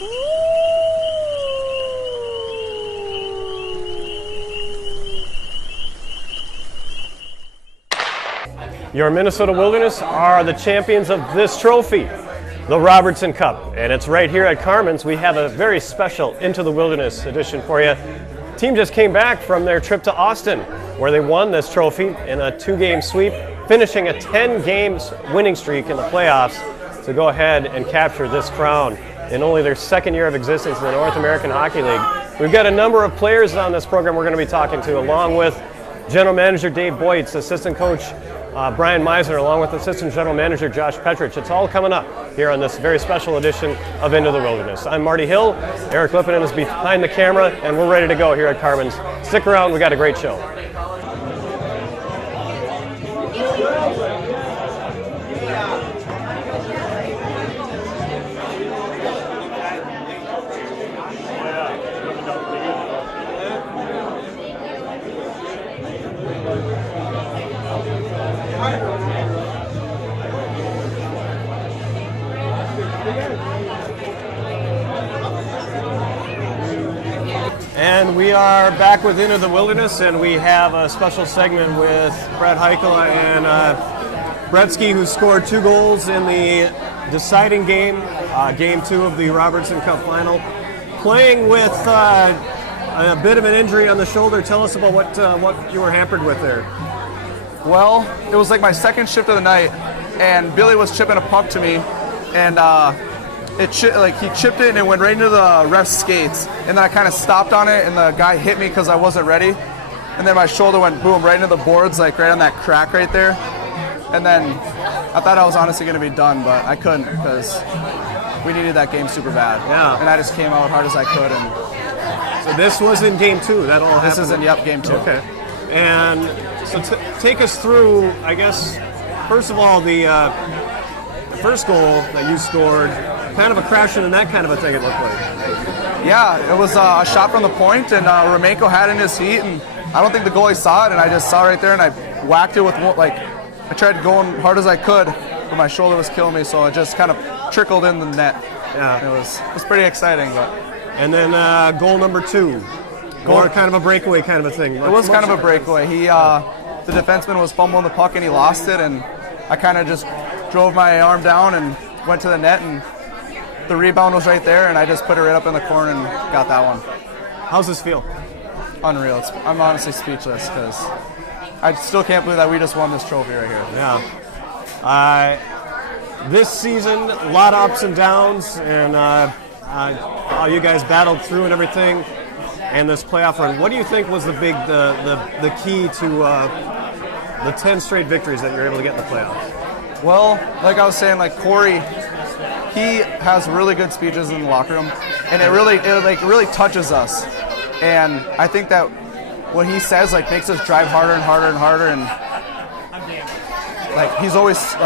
Your Minnesota Wilderness are the champions of this trophy, the Robertson Cup, and it's right here at Carmen's. We have a very special Into the Wilderness edition for you. The team just came back from their trip to Austin, where they won this trophy in a 2-game sweep, finishing a 10-game winning streak in the playoffs to go ahead and capture this crown in only their second year of existence in the North American Hockey League. We've got a number of players on this program we're going to be talking to, along with General Manager Dave Boyts, Assistant Coach Brian Meisner, along with Assistant General Manager Josh Petrich. It's all coming up here on this very special edition of Into the Wilderness. I'm Marty Hill, Eric Lippinen is behind the camera, and we're ready to go here at Carmen's. Stick around, we got a great show. And we are back with Into the Wilderness, and we have a special segment with Brett Heikkila and Bretsky, who scored 2 goals in the deciding game, Game 2 of the Robertson Cup final. Playing with a bit of an injury on the shoulder. Tell us about what you were hampered with there. Well, it was like my second shift of the night, and Billy was chipping a puck to me, and he chipped it and it went right into the ref's skates, and then I kind of stopped on it, and the guy hit me because I wasn't ready, and then my shoulder went boom right into the boards, like right on that crack right there, and then I thought I was honestly going to be done, but I couldn't because we needed that game super bad. Yeah. And I just came out hard as I could. And so this was in Game 2. That all happened. This is in Game 2. Okay. And so take us through, I guess, first of all, the first goal that you scored. Kind of a crash in the net kind of a thing it looked like. Yeah, it was a shot from the point, and Romenko had it in his feet, and I don't think the goalie saw it, and I just saw it right there, and I whacked it with, I tried to go in hard as I could, but my shoulder was killing me, so it just kind of trickled in the net. Yeah. It was pretty exciting. But. And then goal number 2, or kind of a breakaway kind of a thing. It was kind of a breakaway. The defenseman was fumbling the puck, and he lost it, and I kind of just drove my arm down and went to the net, and the rebound was right there, and I just put it right up in the corner and got that one. How's this feel? Unreal. I'm honestly speechless because I still can't believe that we just won this trophy right here. Yeah. This season, a lot of ups and downs, and how you guys battled through and everything, and this playoff run. What do you think was the key to the 10 straight victories that you're able to get in the playoffs? Well, like I was saying, like Corey, he has really good speeches in the locker room, and it really touches us. And I think that what he says makes us drive harder and harder and harder. And he's always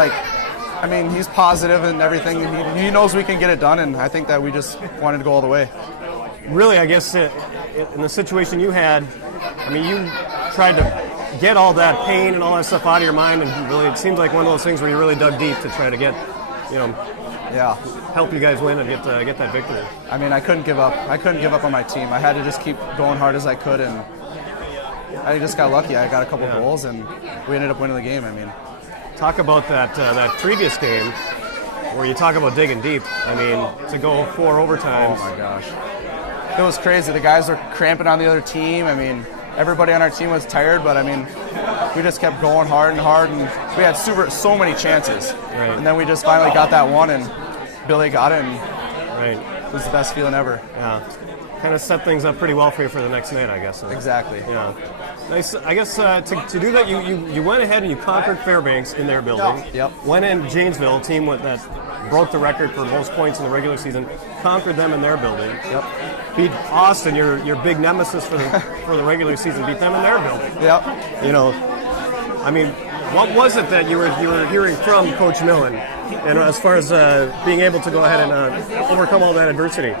he's positive and everything. And he knows we can get it done, and I think that we just wanted to go all the way. Really, I guess in the situation you had, you tried to get all that pain and all that stuff out of your mind, and really, it seems like one of those things where you really dug deep to try to get, help you guys win and get that victory. I couldn't give up. I couldn't give up on my team. I had to just keep going hard as I could, and I just got lucky. I got a couple goals, and we ended up winning the game. Talk about that previous game where you talk about digging deep. To go 4 overtimes. Oh my gosh, it was crazy. The guys were cramping on the other team. Everybody on our team was tired, but we just kept going hard and hard, and we had so many chances. Right. And then we just finally got that one, and Billy got it, and right. It was the best feeling ever. Yeah. Kind of set things up pretty well for you for the next night, I guess. Exactly. Yeah. Nice. I guess to do that, you went ahead and you conquered Fairbanks in their building. Yep. Went in Janesville, a team that broke the record for most points in the regular season, conquered them in their building. Yep. Beat Austin, your big nemesis for the regular season, beat them in their building. Yep. What was it that you were hearing from Coach Millen, and as far as being able to go ahead and overcome all that adversity?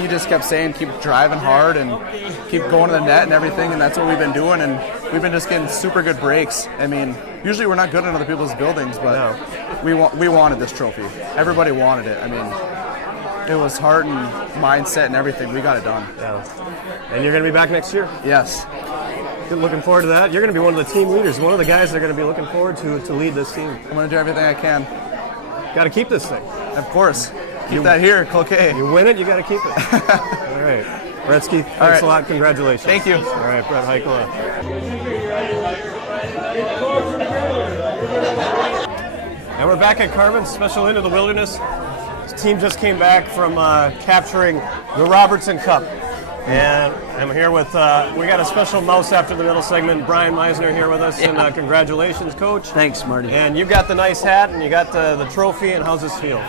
He just kept saying, keep driving hard and keep going to the net and everything, and that's what we've been doing, and we've been just getting super good breaks. Usually we're not good in other people's buildings, but we wanted this trophy. Everybody wanted it. it was heart and mindset and everything. We got it done. Yeah. And you're going to be back next year? Yes. Good, looking forward to that. You're going to be one of the team leaders, one of the guys that are going to be looking forward to lead this team. I'm going to do everything I can. Got to keep this thing. Of course. Keep that here, Cloquet. You win it, you got to keep it. All right. Gretzky, thanks a lot. Congratulations. Thank you. All right, Brett Heikela. And we're back at Carmen's Special Into the Wilderness. This team just came back from capturing the Robertson Cup. And I'm here with, we got a special mouse after the middle segment, Brian Meisner here with us, and congratulations, Coach. Thanks, Marty. And you got the nice hat, and you got the trophy, and how's this feel?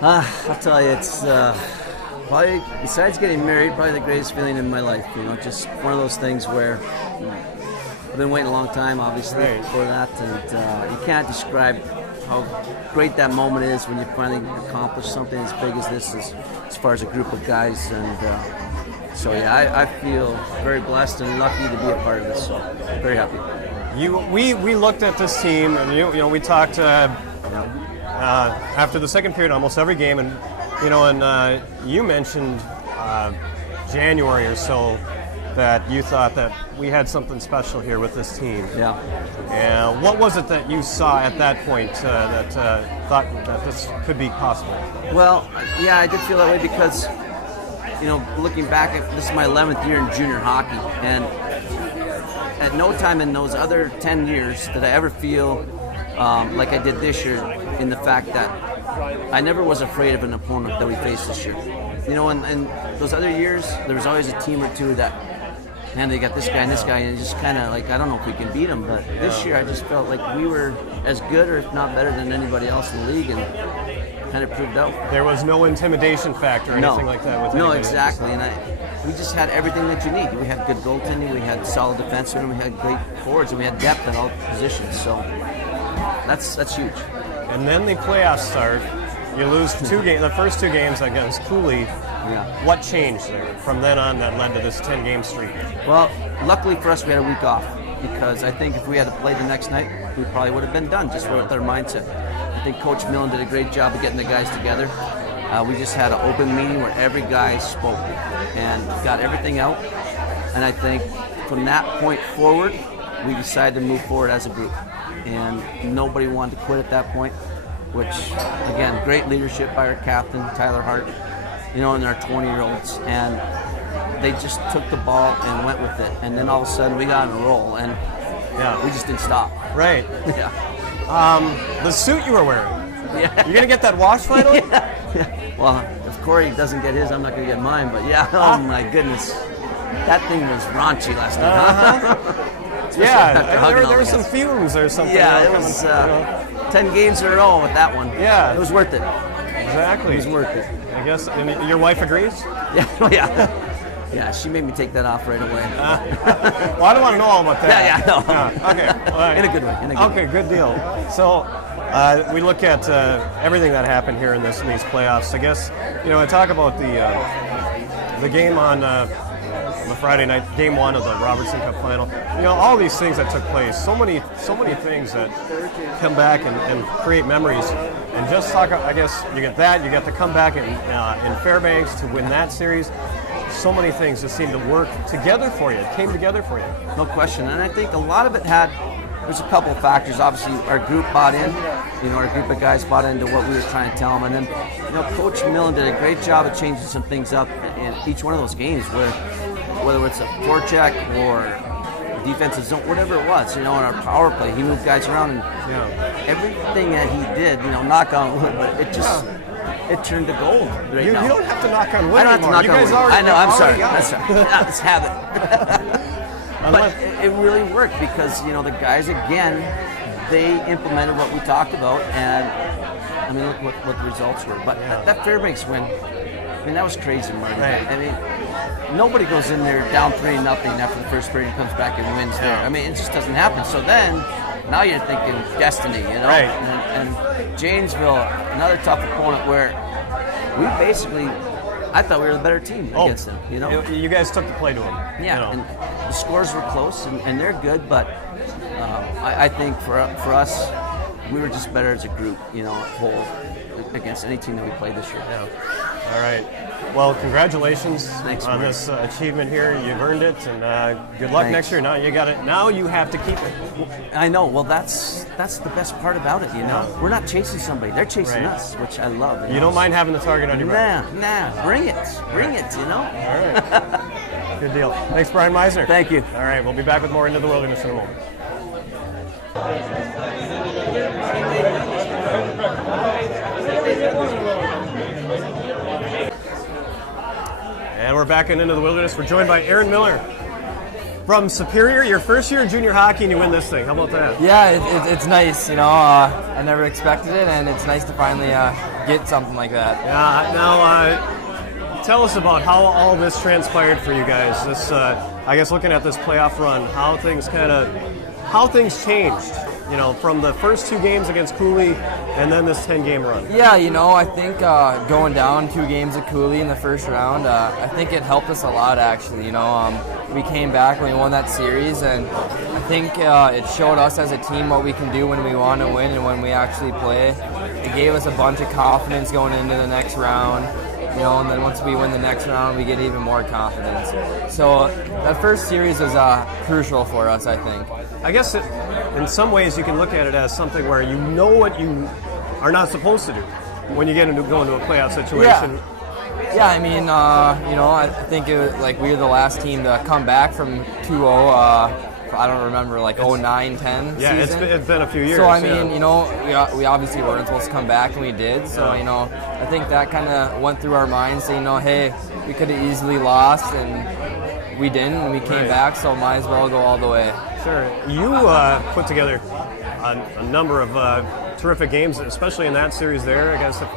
I'll tell you, it's probably, besides getting married, probably the greatest feeling in my life. You know, just one of those things where I've been waiting a long time, obviously, for that, and you can't describe how great that moment is when you finally accomplish something as big as this, as far as a group of guys, and so yeah, I feel very blessed and lucky to be a part of this. So very happy. We looked at this team, and you know we talked after the second period almost every game, and you mentioned January or so that you thought that we had something special here with this team. Yeah. And what was it that you saw at that point that thought that this could be possible? Well, yeah, I did feel that way because, looking back, this is my 11th year in junior hockey, and at no time in those other 10 years did I ever feel like I did this year, in the fact that I never was afraid of an opponent that we faced this year. And those other years, there was always a team or two that, man, they got this guy and this guy, and just kind of like, I don't know if we can beat them. But this year, I just felt like we were as good, or if not better, than anybody else in the league, and kind of proved out. There was no intimidation factor or anything like that with No, exactly. And we just had everything that you need. We had good goaltending, we had solid defensemen, and we had great forwards, and we had depth at all positions. So that's huge. And then the playoffs start. You lose the first two games against Cooley. Yeah. What changed there from then on that led to this 10-game streak? Well, luckily for us, we had a week off, because I think if we had to play the next night, we probably would have been done just with our mindset. I think Coach Millen did a great job of getting the guys together. We just had an open meeting where every guy spoke and got everything out. And I think from that point forward, we decided to move forward as a group. And nobody wanted to quit at that point, which, again, great leadership by our captain, Tyler Hart, and our 20-year-olds. And they just took the ball and went with it. And then all of a sudden, we got on a roll, and we just didn't stop. Right. Yeah. The suit you were wearing. Yeah. You're going to get that washed finally? Yeah. Well, if Corey doesn't get his, I'm not going to get mine. But yeah, oh my goodness. That thing was raunchy last night. Yeah, there were some fumes or something. Yeah, it was 10 games in a row with that one. Yeah. It was worth it. Exactly. It was worth it. I guess, and your wife agrees? Yeah. Yeah, she made me take that off right away. Well, I don't want to know all about that. Yeah, I know. Okay. All right. In a good way. Okay, good deal. So we look at everything that happened here in these playoffs. I guess, I talk about the game on the Friday night, game one of the Robertson Cup final. All these things that took place, so many things that come back and create memories. And just talk, I guess, you get the comeback in Fairbanks to win that series. So many things just seemed to work together for you. It came together for you. No question. And I think a lot of it there's a couple of factors. Obviously, our group bought in. Our group of guys bought into what we were trying to tell them. And then, Coach Millen did a great job of changing some things up in each one of those games, whether it's a forecheck or defensive zone, whatever it was, in our power play, he moved guys around, and everything that he did, knock on wood, but it just, it turned to gold right now. You don't have to knock on wood I don't have to knock on wood. I know, I'm sorry. That's right. It's habit. But it really worked because, the guys, again, they implemented what we talked about, and, look what the results were. But that Fairbanks win, that was crazy, Marty. Right. Nobody goes in there down 3-0 after the first period and comes back and wins there. It just doesn't happen. So then, now you're thinking destiny, Right. And Janesville, another tough opponent where we basically, I thought we were the better team against them. You guys took the play to them. Yeah, and the scores were close, and they're good, but I think for us, we were just better as a group, whole, against any team that we played this year. Yeah. All right. Well, congratulations Thanks, on Mark. this achievement here. You've earned it, and good luck Thanks. next year. Now you got it. Now you have to keep it. I know. Well, that's the best part about it. You know, we're not chasing somebody; they're chasing Right. us, which I love. You don't mind having the target on your back. Nah. Bring it. You know. All right. Good deal. Thanks, Brian Meisner. Thank you. All right. We'll be back with more Into the Wilderness in a moment. And we're back Into the Wilderness. We're joined by Aaron Miller from Superior. Your first year in junior hockey, and you win this thing. How about that? Yeah, it's nice. You know, I never expected it, and it's nice to finally get something like that. Yeah. Now, tell us about how all this transpired for you guys. This, I guess, looking at this playoff run, how things changed. You know, from the first 2 games against Cooley, and then this 10-game run. Yeah, you know, I think going down 2 games at Cooley in the first round, I think it helped us a lot, actually. You know, we came back and we won that series, and I think it showed us as a team what we can do when we want to win and when we actually play. It gave us a bunch of confidence going into the next round. You know, and then once we win the next round, we get even more confidence. So that first series was crucial for us, I think. I guess in some ways you can look at it as something where you know what you are not supposed to do when you go into a playoff situation. Yeah, I mean, you know, I think it was, like, we were the last team to come back from 2-0. I don't remember, like 09-10 Yeah, season. it's been a few years. So, I mean, yeah. you know, we obviously weren't supposed to come back, and we did. So, you know, I think that kind of went through our minds, saying, you know, hey, we could have easily lost, and we didn't, and we came back, so might as well go all the way. Sure. You put together a number of terrific games, especially in that series there. I guess if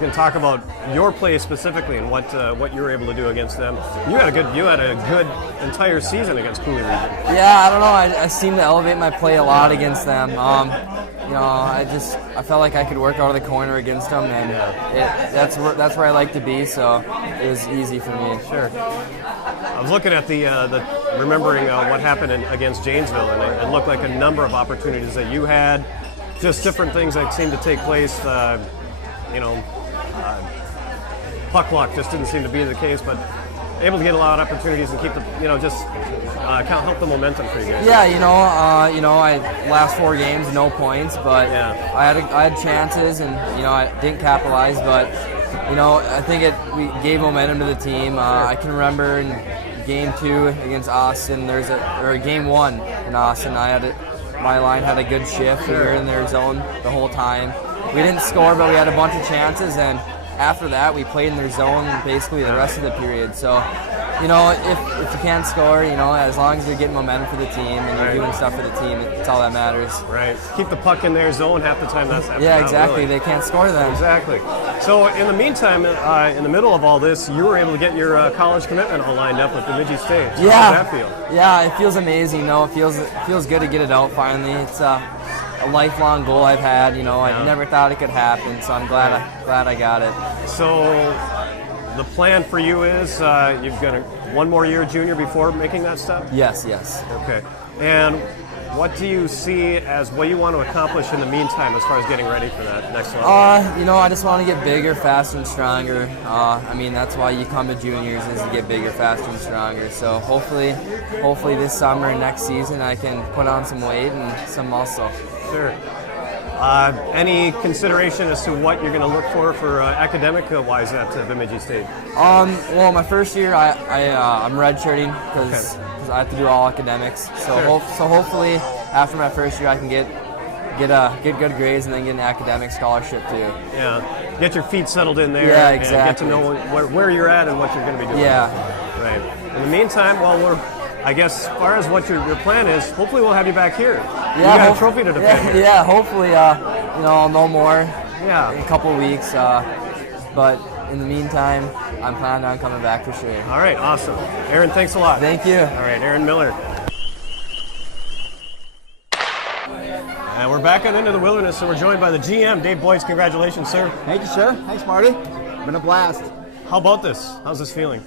you can talk about your play specifically and what you were able to do against them. You had a good entire season against Cooley Region. Yeah, I don't know. I seem to elevate my play a lot against them. You know, I felt like I could work out of the corner against them, and that's where I like to be. So it was easy for me. Sure. I was looking at remembering what happened against Janesville, and it looked like a number of opportunities that you had, just different things that seemed to take place. You know, puck luck just didn't seem to be the case, but able to get a lot of opportunities and keep the, you know, just help the momentum for you guys. Yeah, you know, I last 4 games, no points, but I had chances, and you know, I didn't capitalize, but you know, I think we gave momentum to the team. I can remember in game 2 against Austin, or game 1 in Austin, my line had a good shift. We were in their zone the whole time. We didn't score, but we had a bunch of chances, and after that, we played in their zone basically the rest of the period. So, you know, if you can't score, you know, as long as you're getting momentum for the team and you're doing stuff for the team, it's all that matters. Right. Keep the puck in their zone half the time. That's Yeah, exactly. Really. They can't score them. Exactly. So in the meantime, in the middle of all this, you were able to get your college commitment all lined up with Bemidji State. So Yeah. How does that feel? Yeah, it feels amazing. You know, it feels good to get it out finally. It's a lifelong goal I've had. You know, I never thought it could happen, so I'm glad I got it. So the plan for you is you've got one more year junior before making that step? Yes. Okay. And what do you see as what you want to accomplish in the meantime as far as getting ready for that next level? You know, I just want to get bigger, faster, and stronger. I mean, that's why you come to juniors, is to get bigger, faster, and stronger. So hopefully this summer and next season I can put on some weight and some muscle. Sure. Any consideration as to what you're going to look for academic-wise at Bemidji State? Well, my first year I'm redshirting because I have to do all academics. So hopefully after my first year I can get good grades and then get an academic scholarship too. Yeah. Get your feet settled in there. Yeah, And get to know where you're at and what you're going to be doing. Yeah. Right. In the meantime, I guess as far as what your plan is, hopefully we'll have you back here. Yeah, you got a trophy to defend here. Yeah, hopefully, you know, I'll know more in a couple of weeks. But in the meantime, I'm planning on coming back for sure. All right, awesome. Aaron, thanks a lot. Thank you. All right, Aaron Miller. And we're back on Into the Wilderness, and we're joined by the GM, Dave Boyce. Congratulations, sir. Thank you, sir. Thanks, Marty. Been a blast. How about this? How's this feeling?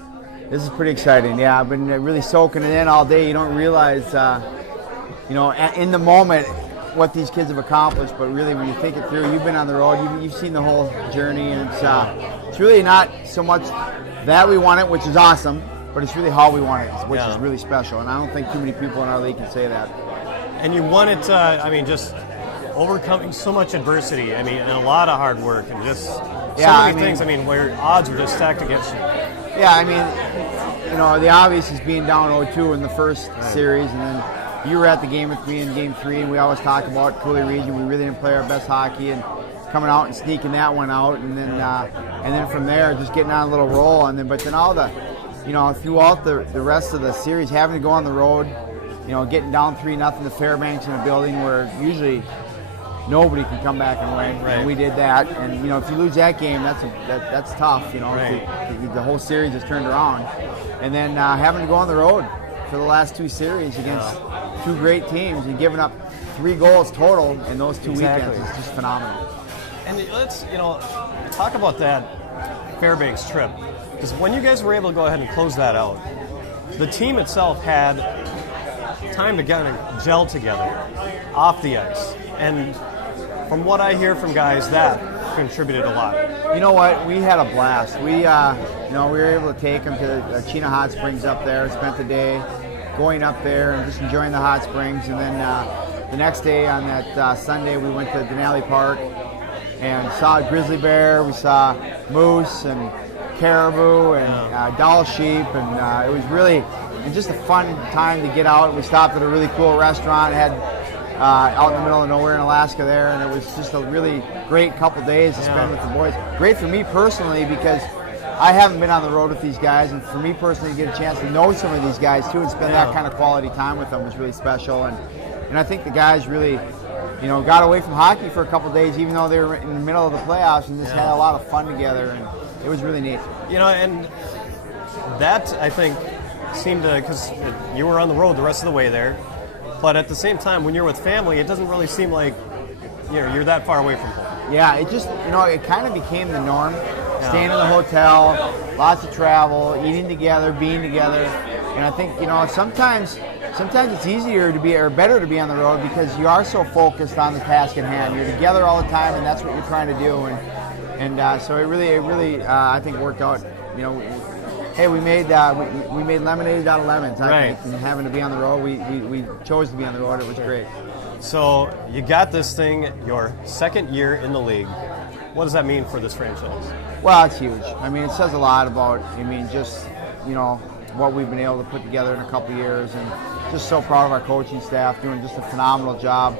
This is pretty exciting. Yeah, I've been really soaking it in all day. You don't realize, you know, in the moment, what these kids have accomplished, but really when you think it through, you've been on the road, you've seen the whole journey, and it's really not so much that we won it, which is awesome, but it's really how we won it, which is really special. And I don't think too many people in our league can say that. And you won it, just overcoming so much adversity. And a lot of hard work and just so many things. Where odds were just stacked against you. Yeah, the obvious is being down 0-2 in the first series, and then you were at the game with me in Game 3, and we always talk about Cooley Region. We really didn't play our best hockey, and coming out and sneaking that one out, and then from there just getting on a little roll, but then all the, throughout the rest of the series, having to go on the road, getting down 3-0 to Fairbanks in a building where usually nobody can come back and win, and we did that. And if you lose that game, that's tough. The whole series is turned around, and then having to go on the road for the last 2 series against 2 great teams and giving up 3 goals total in those 2 weekends is just phenomenal. And let's talk about that Fairbanks trip, because when you guys were able to go ahead and close that out, the team itself had time to gel together off the ice, and from what I hear from guys, that contributed a lot. You know what? We had a blast. We were able to take them to Chena Hot Springs up there, spent the day going up there and just enjoying the hot springs, and then the next day on that Sunday we went to Denali Park and saw a grizzly bear, we saw moose and caribou and Dall sheep, and it was really just a fun time to get out. We stopped at a really cool restaurant, had out in the middle of nowhere in Alaska there, and it was just a really great couple days to spend with the boys. Great for me personally because I haven't been on the road with these guys, and for me personally to get a chance to know some of these guys too and spend that kind of quality time with them was really special. And I think the guys really got away from hockey for a couple days, even though they were in the middle of the playoffs, and just had a lot of fun together, and it was really neat. And that, I think, seemed to, because you were on the road the rest of the way there, but at the same time, when you're with family, it doesn't really seem like you're that far away from home. Yeah, it just, it kind of became the norm. Staying in the hotel, lots of travel, eating together, being together. And I think, sometimes it's easier to be, or better to be on the road because you are so focused on the task at hand. You're together all the time, and that's what you're trying to do. And so it really, I think worked out. Hey, we made lemonade out of lemons. I think, and having to be on the road, we chose to be on the road. It was great. So you got this thing, your second year in the league. What does that mean for this franchise? Well, it's huge. It says a lot about, just, what we've been able to put together in a couple of years, and just so proud of our coaching staff doing just a phenomenal job.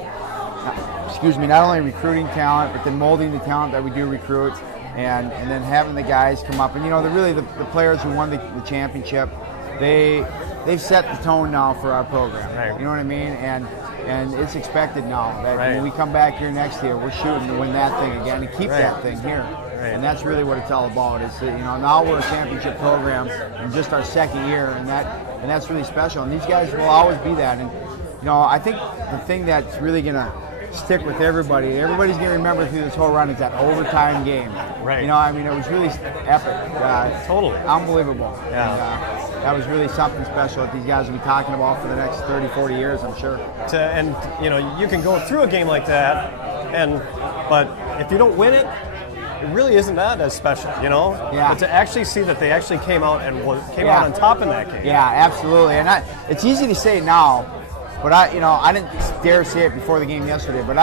Not only recruiting talent, but then molding the talent that we do recruit, and then having the guys come up. And, the players who won the championship, they've set the tone now for our program. Right. You know what I mean? And it's expected now that when we come back here next year, we're shooting to win that thing again and keep that thing here. Right. And that's really what it's all about. Is that, now we're a championship program in just our second year, and that's really special. And these guys will always be that. And I think the thing that's really gonna stick with everybody's gonna remember through this whole run is that overtime game. Right. It was really epic. Totally. Unbelievable. Yeah. And, that was really something special that these guys will be talking about for the next 30, 40 years, I'm sure. And you can go through a game like that, but if you don't win it, it really isn't that as special, Yeah. But to actually see that they actually came out and came out on top in that game. Yeah, absolutely. And it's easy to say now, but I didn't dare say it before the game yesterday. But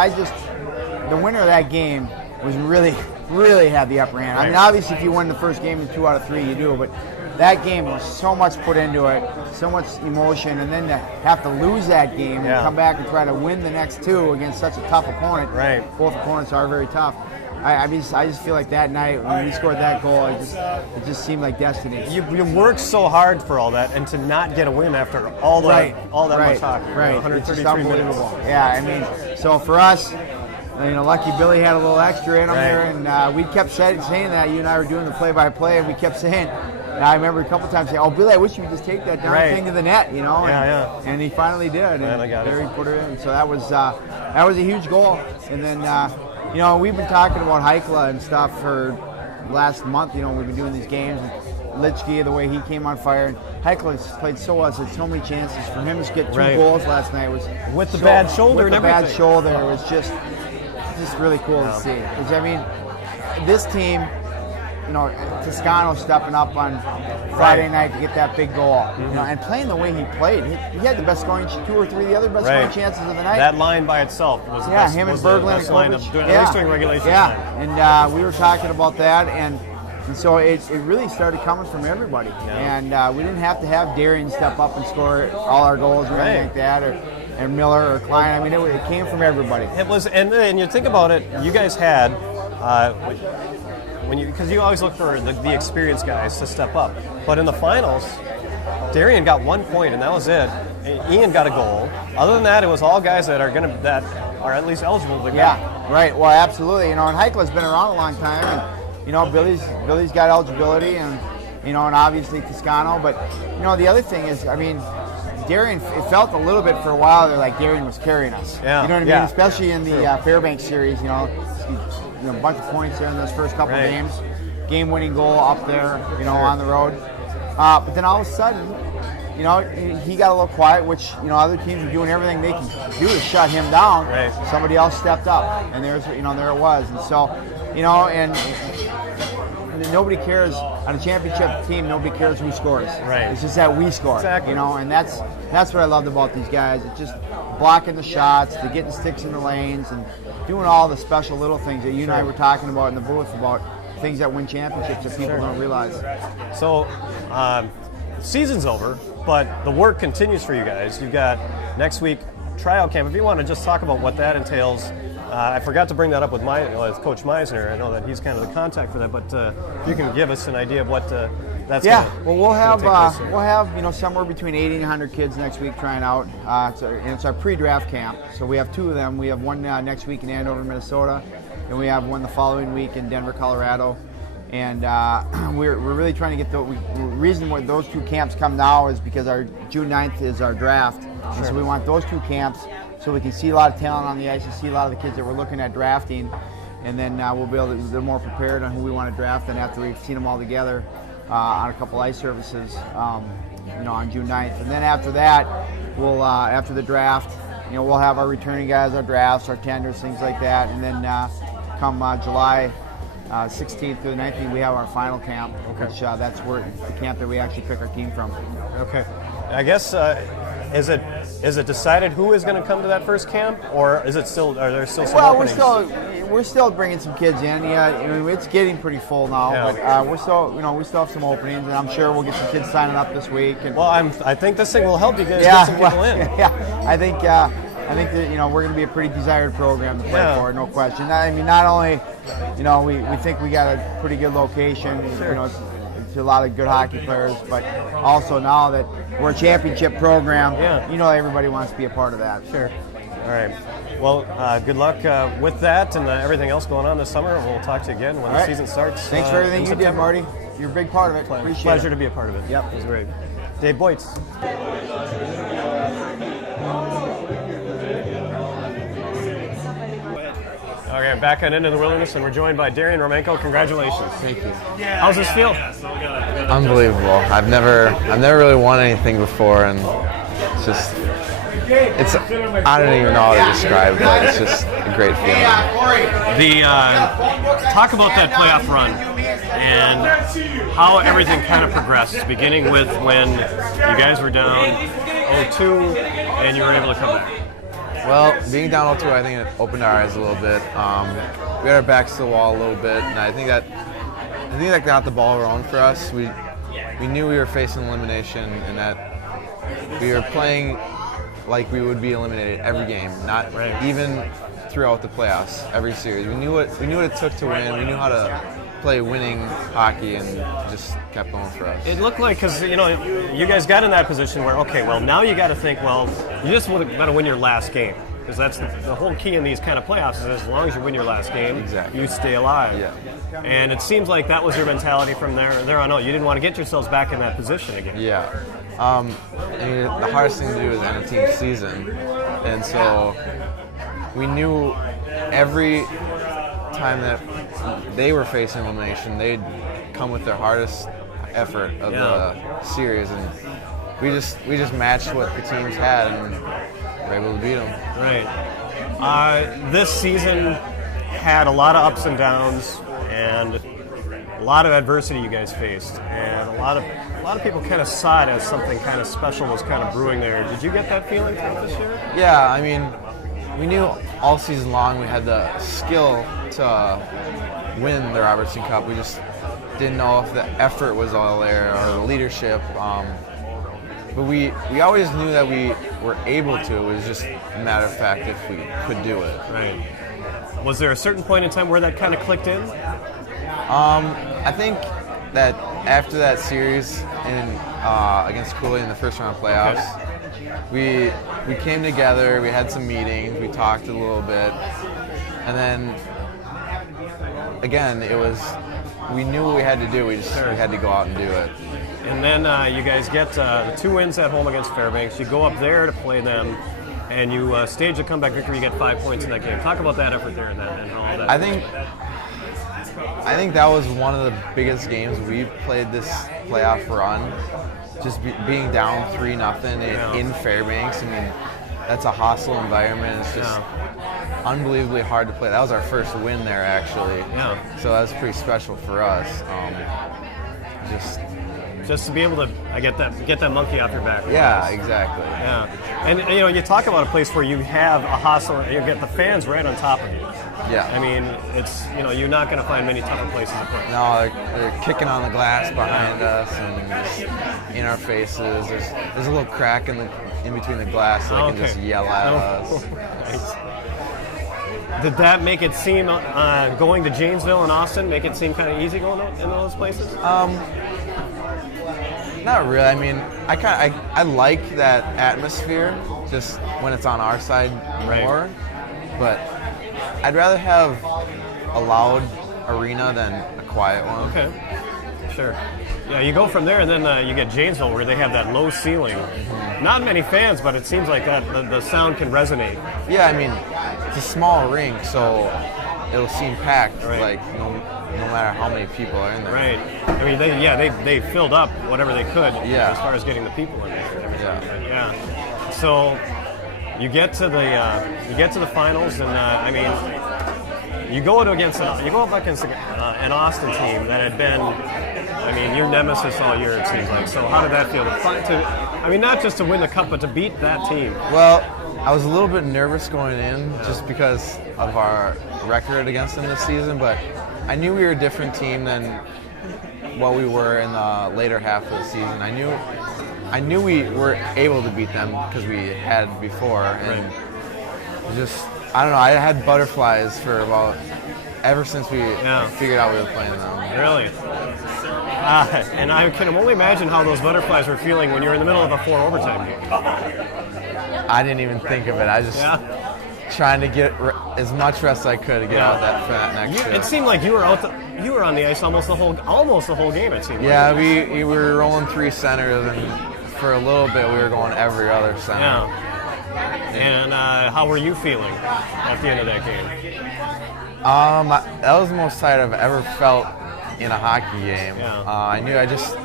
the winner of that game was really, really had the upper hand. Right. Obviously, if you win the first game in 2 out of 3, you do. But that game was so much put into it, so much emotion, and then to have to lose that game and come back and try to win the next 2 against such a tough opponent. Right. Both opponents are very tough. I just feel like that night when we scored that goal, it just seemed like destiny. You worked so hard for all that, and to not get a win after all that much hockey. Right. 133 minutes. Yeah, so for us, Lucky Billy had a little extra in him there, and we kept saying that. You and I were doing the play-by-play, and we kept saying. And I remember a couple times saying, "Oh, Billy, I wish you would just take that down thing to the net," And he finally did, and there he put it in. So that was a huge goal. And then we've been talking about Heikla and stuff for the last month. We've been doing these games. Litschke, the way he came on fire. And Heikler played so well. Had so many chances for him to get 2 Right. goals last night. Was With the bad shoulder with and the bad everything. shoulder. It was just really cool to see. 'Cause, I mean, this team, you know, Toscano stepping up on Friday night to get that big goal, you know, and playing the way he played. He had the best scoring, 2 or 3 of the other best scoring chances of the night. That line by itself was the Yeah, best, him and was the Berglund best and line of Kovac. at least during regulation Yeah, time. and we were talking about that, and so it really started coming from everybody. And we didn't have to have Darian step up and score all our goals or anything like that, and Miller or Klein. I mean, it came from everybody. It was, and you think about it, you guys had, because you always look for the experienced guys to step up. But in the finals, Darian got 1 point, and that was it. Ian got a goal. Other than that, it was all guys that are at least eligible to go. Yeah, right. Well, absolutely. You know, and Heikler's been around a long time, and you know, Billy's got eligibility, and you know, and obviously Toscano. But you know, the other thing is, I mean, Darian. It felt a little bit for a while there like Darian was carrying us. Yeah. You know what I mean? Yeah. Especially in the Fairbanks series. You know, a bunch of points there in those first couple Right. games. Game-winning goal up there. You know, on the road. But then all of a sudden, you know, he got a little quiet, which, you know, other teams are doing everything they can do to shut him down. Right. Somebody else stepped up, and there it was. And so, you know, and nobody cares on a championship team. Nobody cares who scores. Right. It's just that we score. Exactly. You know, and that's what I loved about these guys. It's just blocking the shots, to getting sticks in the lanes, and doing all the special little things that you and I were talking about in the booth about things that win championships that people don't realize. So, season's over, but the work continues for you guys. You've got next week tryout camp. If you want to just talk about what that entails, I forgot to bring that up with Coach Meisner. I know that he's kind of the contact for that, but you can give us an idea of what that's. Yeah, gonna, well, we'll have take place here. we'll have, you know, somewhere between 80 and 100 kids next week trying out. It's our pre-draft camp, so we have 2 of them. We have one next week in Andover, Minnesota, and we have one the following week in Denver, Colorado. And we're really trying to get the reason why those 2 camps come now is because our June 9th is our draft. And so we want those 2 camps so we can see a lot of talent on the ice and see a lot of the kids that we're looking at drafting. And then we'll be able to, they're more prepared on who we want to draft than after we've seen them all together on a couple ice services, you know, on June 9th. And then after that, we'll after the draft, you know, we'll have our returning guys, our drafts, our tenders, things like that. And then come July 16th through the 19th, we have our final camp, which that's where the camp that we actually pick our team from. Okay. I guess is it decided who is going to come to that first camp, or is it still? Are there still some openings? We're still bringing some kids in. Yeah, I mean, it's getting pretty full now, but we still have some openings, and I'm sure we'll get some kids signing up this week. And well, I think this thing will help you guys get some people in. Yeah, I think that, you know, we're going to be a pretty desired program to play for, no question. I mean, not only, you know, we think we got a pretty good location, you know, to a lot of good hockey players, but also now that we're a championship program, you know, everybody wants to be a part of that. Sure. All right. Well, good luck with that and everything else going on this summer. We'll talk to you again when the season starts. Thanks for everything you did, Marty. You're a big part of it. Appreciate Pleasure it. to be a part of it. Yep. It was great. Dave Boytz. Okay, I'm back on Into the Wilderness, and we're joined by Darian Romenko. Congratulations. Thank you. How's this feel? Unbelievable. I've never really won anything before, and I don't even know how to describe it, but it's just a great feeling. Talk about that playoff run and how everything kind of progressed, beginning with when you guys were down 0-2 and you were able to come back. Well, being down 0-2, I think it opened our eyes a little bit. We had our backs to the wall a little bit, and I think that got the ball rolling for us. We knew we were facing elimination, and that we were playing like we would be eliminated every game, not even throughout the playoffs, every series. We knew what it took to win. We knew how to play winning hockey, and just kept going for us. It looked like, because you guys got in that position where, okay, well, now you got to think, well, you just got to win your last game, because that's the whole key in these kind of playoffs is as long as you win your last game, you stay alive. Yeah. And it seems like that was your mentality from there on out. You didn't want to get yourselves back in that position again. Yeah. I mean, the hardest thing to do is end a team season, and so we knew every time that they were facing elimination, they'd come with their hardest effort of the series, and we just matched what the teams had and were able to beat them. Right. This season had a lot of ups and downs and a lot of adversity you guys faced, and a lot of people kind of saw it as something kind of special was kind of brewing there. Did you get that feeling throughout this year? Yeah, I mean, we knew all season long we had the skill to win the Robertson Cup. We just didn't know if the effort was all there or the leadership. But we always knew that we were able to. It was just a matter of fact if we could do it. Right. Was there a certain point in time where that kind of clicked in? I think that after that series against Cooley in the first round of playoffs, we came together, we had some meetings, we talked a little bit, and then again, we knew what we had to do, we had to go out and do it. And then you guys get the 2 wins at home against Fairbanks. You go up there to play them, and you stage a comeback victory. You get 5 points in that game. Talk about that effort there and all that. I think that was one of the biggest games we've played this playoff run. Just being down 3-0 in Fairbanks. I mean, that's a hostile environment. It's just unbelievably hard to play. That was our first win there, actually. Yeah. So that was pretty special for us. Just to be able to get that monkey off your back. Yeah, exactly. Yeah, and you talk about a place where you have a hostile, you get the fans right on top of you. Yeah. I mean, it's you're not going to find many tougher places to play. No, they're kicking on the glass behind us and just in our faces. There's a little crack in between the glass, so they can just yell at us. Nice. Did that make it seem going to Janesville and Austin make it seem kind of easy going in those places? Not really. I mean, I like that atmosphere just when it's on our side more, but I'd rather have a loud arena than a quiet one. Okay, sure. Yeah, you go from there and then you get Janesville where they have that low ceiling. Not many fans, but it seems like that the sound can resonate. Yeah, I mean, it's a small rink, so it'll seem packed. Right. Like no matter how many people are in there. Right. I mean, they filled up whatever they could as far as getting the people in there. Yeah. So you get to the finals, and I mean, you go up against an Austin team that had been, I mean, your nemesis all year, it seems like. So how did that feel? I mean, not just to win the cup, but to beat that team. Well, I was a little bit nervous going in just because of our record against them this season, but I knew we were a different team than what we were in the later half of the season. I knew we were able to beat them because we had before, and I don't know, I had butterflies for ever since we figured out we were playing them. Really? And I can only imagine how those butterflies were feeling when you were in the middle of a 4 overtime game. I didn't even think of it. I just trying to get as much rest as I could to get out for that next shift. It seemed like you were on the ice almost the whole game. It seemed. Yeah, we were rolling 3 centers, and for a little bit we were going every other center. Yeah. And how were you feeling at the end of that game? That was the most tired I've ever felt in a hockey game. Yeah. I knew I just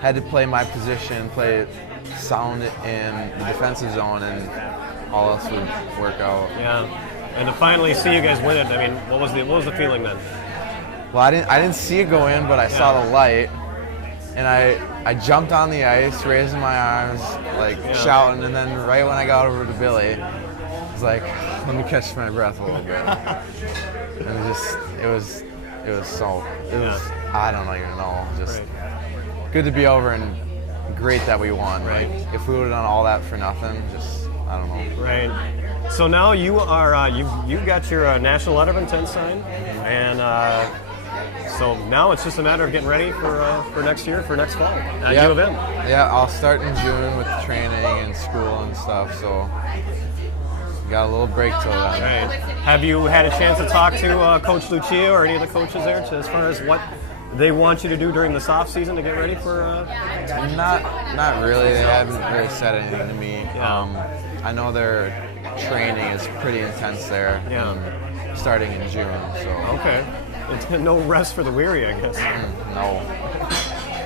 had to play my position, play sound in the defensive zone, and all else would work out. Yeah, and to finally see you guys win it, I mean, what was the feeling then? Well, I didn't see it go in, but I saw the light, and I jumped on the ice, raising my arms, shouting, and then right when I got over to Billy, I was like, let me catch my breath a little bit. And it was I don't even know, just good to be over and great that we won. Right. Like, if we would have done all that for nothing, I don't know. Right. So now you are you got your national letter of intent signed, and so now it's just a matter of getting ready for next year, for next fall at U of M. Yeah, I'll start in June with training and school and stuff. So got a little break till then. Right. Have you had a chance to talk to Coach Lucia or any of the coaches there as far as what they want you to do during this off season to get ready for? Not really. They haven't really said anything to me. Yeah. I know their training is pretty intense there. Yeah. Starting in June. So. Okay. It's no rest for the weary, I guess. No.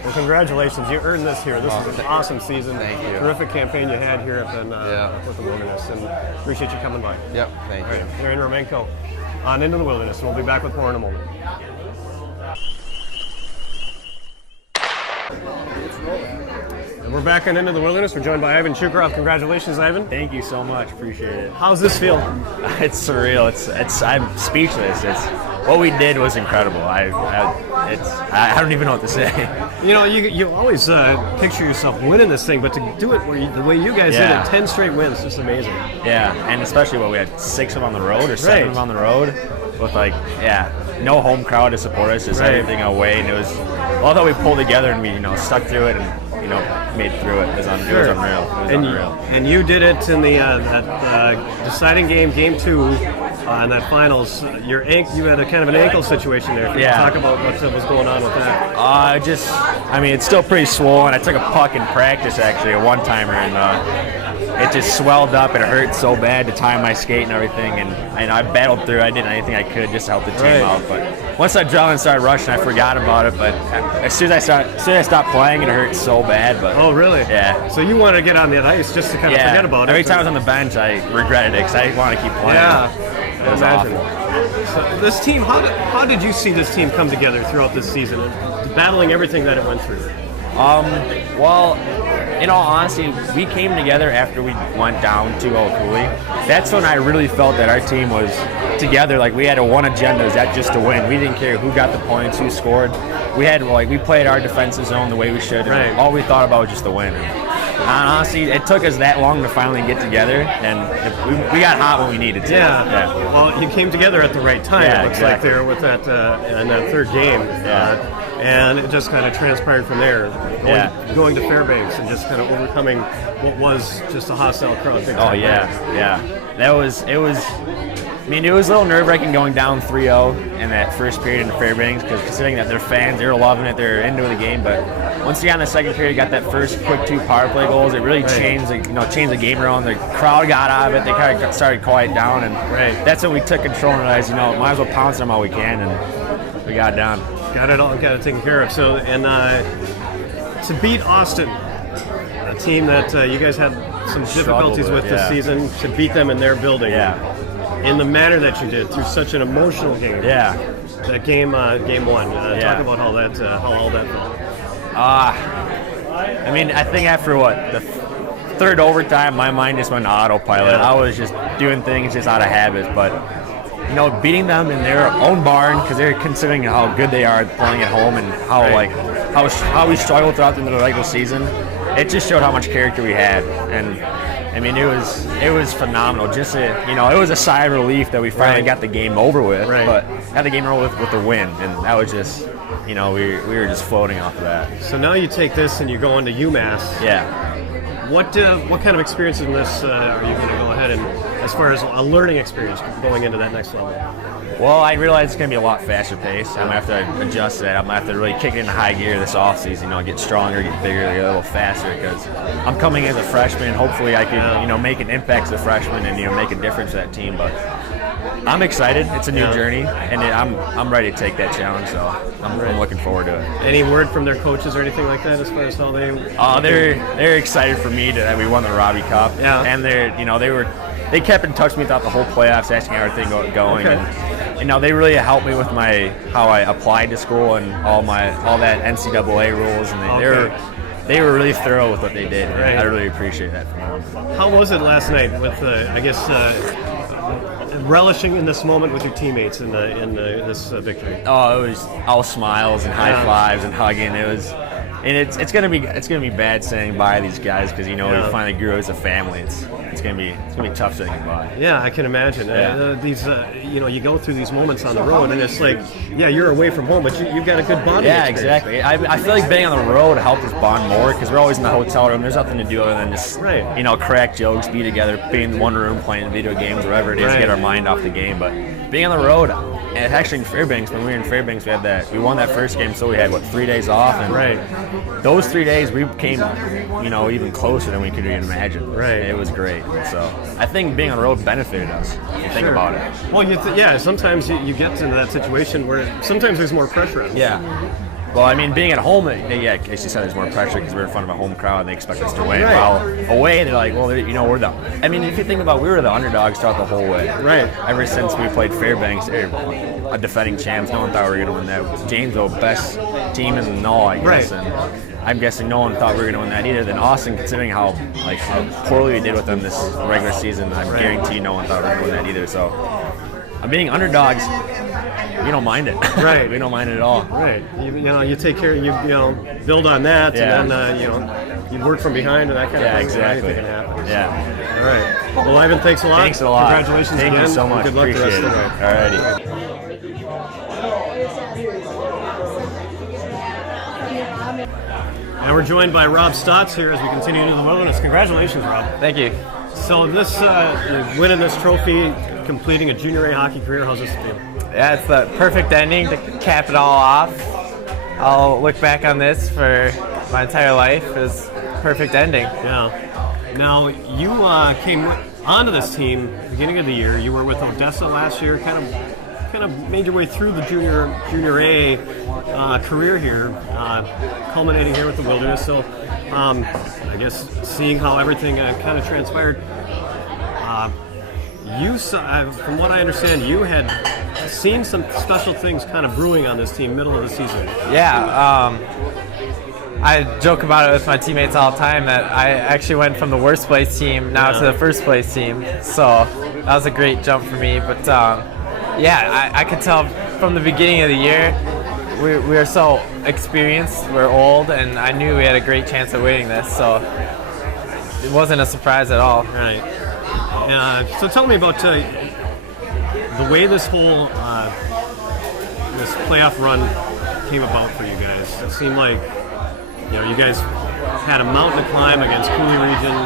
Well, congratulations. You earned this here. This is an awesome season. Thank you. Terrific campaign you had here with the Wilderness, and appreciate you coming by. Yep, thank you. Aaron Romanko on Into the Wilderness, and we'll be back with more in a moment. And we're back on Into the Wilderness. We're joined by Ivan Chukarov. Congratulations, Ivan. Thank you so much. Appreciate it. How's this feel? It's surreal. I'm speechless. What we did was incredible. I don't even know what to say. You know, you always picture yourself winning this thing, but to do it the way you guys did it, 10 straight wins, just amazing. Yeah, and especially we had 6 of them on the road or 7 of them on the road with no home crowd to support us, just everything away, and it was all that we pulled together and we stuck through it and made it through it. It was unreal. It was unreal. And you did it in the deciding game 2. In that finals, you had a kind of an ankle situation there. Can you talk about what was going on with that? It's still pretty swollen. I took a puck in practice, actually, a one-timer, and it just swelled up. It hurt so bad to time my skate and everything, and I battled through. I did anything I could just to help the team out. But once that adrenaline started rushing, I forgot about it. But as soon as I stopped playing, it hurt so bad. But oh, really? Yeah. So you wanted to get on that ice just to kind of forget about it. Every time I was on the bench, I regretted it because I wanted to keep playing. Yeah. It was awful. So this team, how did you see this team come together throughout this season, battling everything that it went through? Well, in all honesty, we came together after we went down 2-0 Cooley. That's when I really felt that our team was together. Like, we had one agenda, is that just to win. We didn't care who got the points, who scored. We played our defensive zone the way we should. And all we thought about was just the win. And honestly, it took us that long to finally get together, and we got hot when we needed to. Yeah. Well, you came together at the right time. Yeah, it looks like there with that in that third game. And it just kind of transpired from there, going to Fairbanks and just kind of overcoming what was just a hostile crowd. Oh, yeah. It was a little nerve-wracking going down 3-0 in that first period in Fairbanks, because considering that they're fans, they were loving it, they're into the game. But once you got in the second period, got that first quick 2 power play goals, it really changed the game around. The crowd got out of it. They kind of started quiet down, and that's when we took control and realized, might as well pounce them all we can, and we got it down. Got it taken care of. So, and to beat Austin, a team that you guys had some difficulties with this season, to beat them in their building. In the manner that you did, through such an emotional game. That game 1. Talk about how all that felt. I think after the third overtime, my mind just went to autopilot. I was just doing things just out of habit, but beating them in their own barn, because they're considering how good they are playing at home and how we struggled throughout the regular season. It just showed how much character we had, and it was phenomenal. Just it was a sigh of relief that we finally got the game over with, but got the game over with the win, and that was just, we were just floating off of that. So now you take this and you go into UMass. What kind of experiences in this are you going to go ahead and, as far as a learning experience going into that next level? Well, I realize it's going to be a lot faster pace. I'm going to have to adjust to that. I'm going to have to really kick it into high gear this offseason, get stronger, get bigger, get a little faster, because I'm coming as a freshman. Hopefully I can, make an impact as a freshman and, make a difference to that team. But I'm excited. It's a new journey, and I'm ready to take that challenge, so I'm looking forward to it. Any word from their coaches or anything like that as far as how they... They're excited for me that we won the Robbie Cup. And they kept in touch with me throughout the whole playoffs, asking how everything going. And, they really helped me with how I applied to school and all that NCAA rules, and they were really thorough with what they did. I really appreciate that from them. How was it last night with relishing in this moment with your teammates in this victory? Oh, it was all smiles and high fives and hugging. It was. And it's gonna be bad saying bye to these guys, because we finally grew as a family. It's gonna be tough saying goodbye. Yeah, I can imagine. You go through these moments on the road, and it's like, you're away from home, but you've got a good bonding experience. Exactly. I feel like being on the road helped us bond more, because we're always in the hotel room. There's nothing to do other than just crack jokes, be together, be in one room playing video games, whatever it is, get our mind off the game. But being on the road, and actually in Fairbanks, when we were in Fairbanks, we won that first game, so we had 3 days off, and those 3 days we became even closer than we could even imagine. It was great. So I think being on the road benefited us, if you think about it. Well, sometimes you get into that situation where sometimes there's more pressure on you. Well, I mean, being at home, yeah, as you said, there's more pressure because we're in front of a home crowd and they expect us to win. Right. While away, they're like, well, we're the. I mean, if you think about, we were the underdogs throughout the whole way. Right. Ever since we played Fairbanks, a defending champs, no one thought we were going to win that. Janesville, best team in the NOLA, I guess. Right. And I'm guessing no one thought we were going to win that either. Then Austin, considering how poorly we did with them this regular season, I guarantee no one thought we were going to win that either. So, being underdogs, we don't mind it. Right. We don't mind it at all. Right. You take care. You build on that, Yeah. and then you work from behind and that kind of thing. Exactly. Anything can happen. Yeah. All right. Well, Ivan, thanks a lot. Thanks a lot. Congratulations Thank again. you so much. Good luck the Appreciate rest it. of the way. Alrighty. And we're joined by Rob Stotts here as we continue into the wilderness. Congratulations, Rob. Thank you. So this winning this trophy, completing a junior A hockey career, how's this feel? Yeah, it's the perfect ending to cap it all off. I'll look back on this for my entire life as perfect ending. Yeah. Now you came onto this team beginning of the year. You were with Odessa last year. Kind of made your way through the junior A career here, culminating here with the Wilderness. So I guess seeing how everything kind of transpired. You saw, from what I understand, you had seen some special things kind of brewing on this team middle of the season. Yeah, I joke about it with my teammates all the time that I actually went from the worst place team now to the first place team. So that was a great jump for me. But yeah, I could tell from the beginning of the year we are so experienced, we're old, and I knew we had a great chance of winning this. So it wasn't a surprise at all. Right. So tell me about the way this whole this playoff run came about for you guys. It seemed like you guys had a mountain to climb against Cooley Region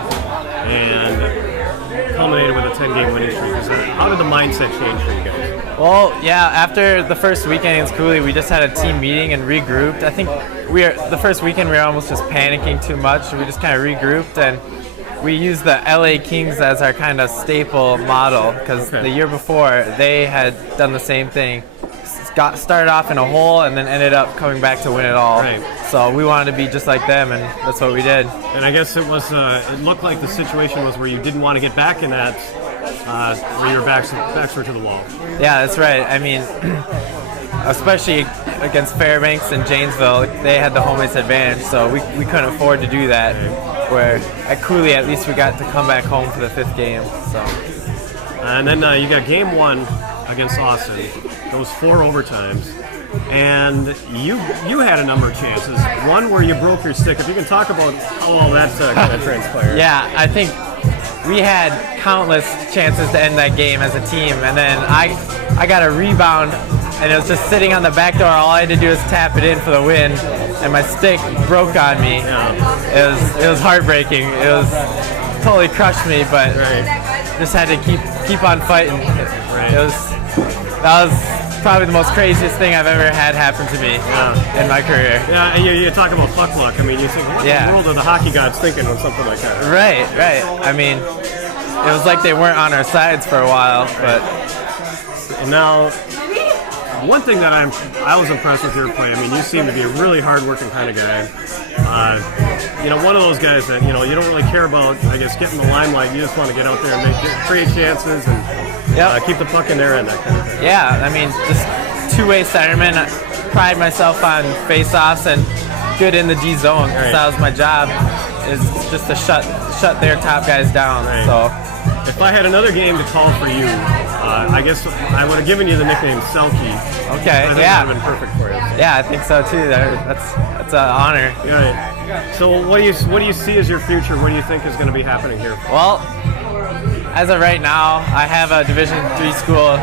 and culminated with a 10-game winning streak. How did the mindset change for you guys? Well, yeah, after the first weekend against Cooley, we just had a team meeting and regrouped. I think the first weekend we were almost just panicking too much. We just kind of regrouped, and we used the LA Kings as our kind of staple model because the year before they had done the same thing. Started off in a hole and then ended up coming back to win it all. Right. So we wanted to be just like them, and that's what we did. And I guess it was. It looked like the situation was where you didn't want to get back in that, where your backs were to the wall. Yeah, that's right. I mean, especially against Fairbanks and Janesville, they had the home ice advantage, so we couldn't afford to do that. Where at Cooley, at least we got to come back home for the 5th game. So. And then you got game 1 against Austin. Those 4 overtimes, and you had a number of chances. One where you broke your stick. If you can talk about how all that kind of transpired. Yeah, I think we had countless chances to end that game as a team, and then I got a rebound, and it was just sitting on the back door. All I had to do was tap it in for the win, and my stick broke on me. Yeah. It was heartbreaking. It was totally crushed me, but just had to keep on fighting. That was probably the most craziest thing I've ever had happen to me in my career. Yeah, and you talk about puck luck. I mean, you think, what in the world are the hockey gods thinking when something like that? Right. I mean, it was like they weren't on our sides for a while, but. And now, one thing that I was impressed with your play. I mean, you seem to be a really hard-working kind of guy. One of those guys that you don't really care about, I guess, getting the limelight. You just want to get out there and create chances and keep the puck in there and that kind of thing. Yeah, I mean, just two-way centerman. I pride myself on face-offs and good in the D zone. That was my job, is just to shut their top guys down. Right. So, if I had another game to call for you, I guess I would have given you the nickname Selkie. Okay, I think that would have been perfect for you. Yeah, I think so too. That's an honor. Right. So what do you see as your future? What do you think is going to be happening here? Well, as of right now, I have a Division III school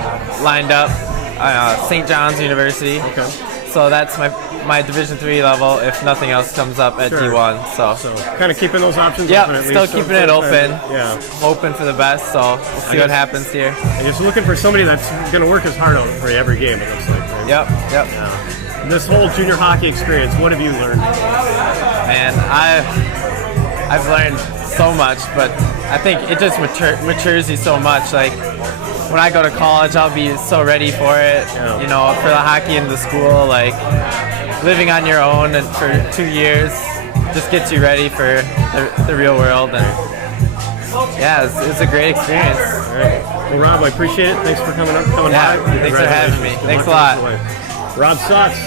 lined up, St. John's University. Okay. So that's my Division III level if nothing else comes up at D1. So kind of keeping those options open. At least. Still keeping it open. Yeah. Hoping for the best. So we'll see what happens here. And just looking for somebody that's going to work as hard on for every game. It looks like. Right? Yep. Yeah. This whole junior hockey experience, what have you learned? Man, I've learned so much, but I think it just matures you so much. Like when I go to college, I'll be so ready for it. You know, for the hockey in the school, like living on your own and for 2 years just gets you ready for the real world. And yeah, it's a great experience. All right. Well, Rob, I appreciate it. Thanks for coming Yeah, by. thanks for having me. Good Thanks a luck lot. the rest of the way. Rob Stotts.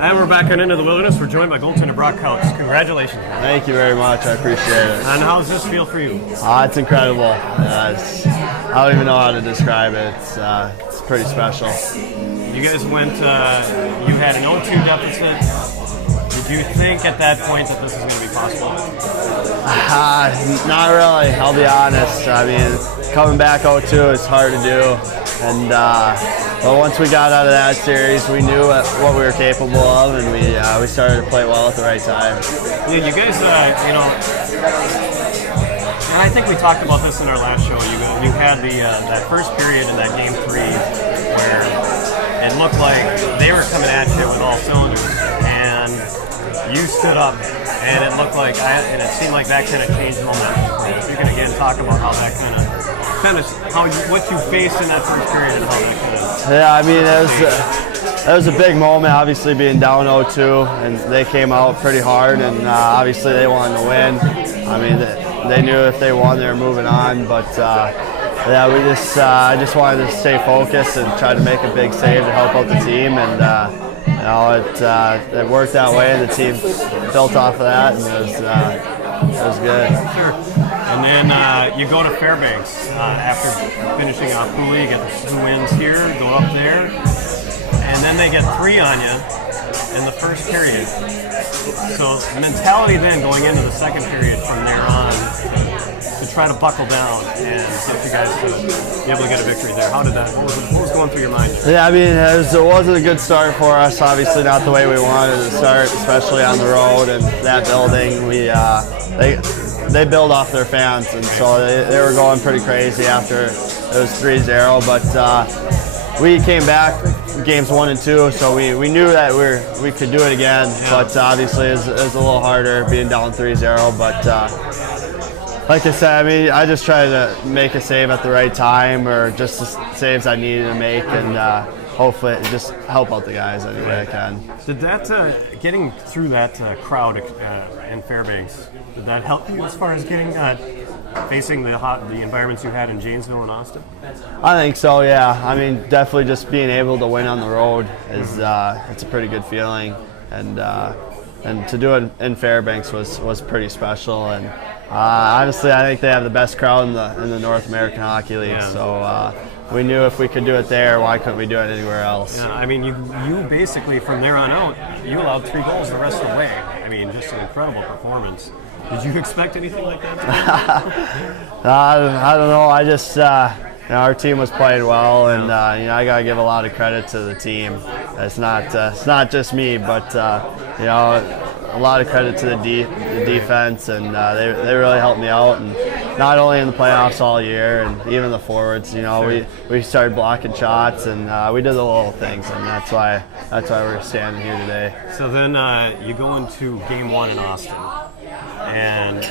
And we're back on Into the Wilderness. We're joined by goaltender Brock Couch. Congratulations. Thank you very much. I appreciate it. And how's this feel for you? It's incredible. I don't even know how to describe it. It's pretty special. You guys went, you had an 0-2 deficit. Did you think at that point that this was going to be possible? Not really, I'll be honest. I mean, coming back 0-2 is hard to do. And but once we got out of that series, we knew what we were capable of, and we started to play well at the right time. Yeah, you guys, you know, and I think we talked about this in our last show. You had that first period in that game 3 where it looked like they were coming at you with all cylinders, and you stood up, and it looked like, and it seemed like that kind of changed momentum. If you can again talk about how that kind of what you faced in that first period and how that kind of. Yeah, I mean, it was a big moment, obviously being down 0-2, and they came out pretty hard, and obviously they wanted to win. I mean, they knew if they won, they were moving on, but yeah, I just wanted to stay focused and try to make a big save to help out the team, and you know, it worked that way, and the team built off of that, and it was good. Sure. And then you go to Fairbanks after finishing off Cooley. You get the 2 wins here, go up there, and then they get 3 on you in the first period. So the mentality then going into the second period from there on to try to buckle down and get you guys to be able to get a victory there. How did that? What was going through your mind? Yeah, I mean, it wasn't a good start for us. Obviously, not the way we wanted to start, especially on the road and that building. They build off their fans, and so they were going pretty crazy after it was 3-0. But we came back games 1 and 2, so we knew that we could do it again. Yeah. But obviously, it was a little harder being down 3-0. But like I said, I mean, I just tried to make a save at the right time, or just the saves I needed to make, and hopefully just help out the guys any way I can. Did that getting through that crowd in Fairbanks, did that help you as far as getting facing the environments you had in Janesville and Austin? I think so. Yeah. I mean, definitely just being able to win on the road is it's a pretty good feeling, and to do it in Fairbanks was pretty special. And honestly, I think they have the best crowd in the North American Hockey League. Yeah. So we knew if we could do it there, why couldn't we do it anywhere else? Yeah, I mean, you basically from there on out, you allowed 3 goals the rest of the way. I mean, just an incredible performance. Did you expect anything like that? I don't know. I just you know, our team was playing well, and you know, I gotta give a lot of credit to the team. It's not just me, but you know, a lot of credit to the defense, and they really helped me out, and not only in the playoffs all year, and even the forwards. You know, sure. we started blocking shots, and we did the little things, and that's why we're standing here today. So then you go into game 1 in Austin, and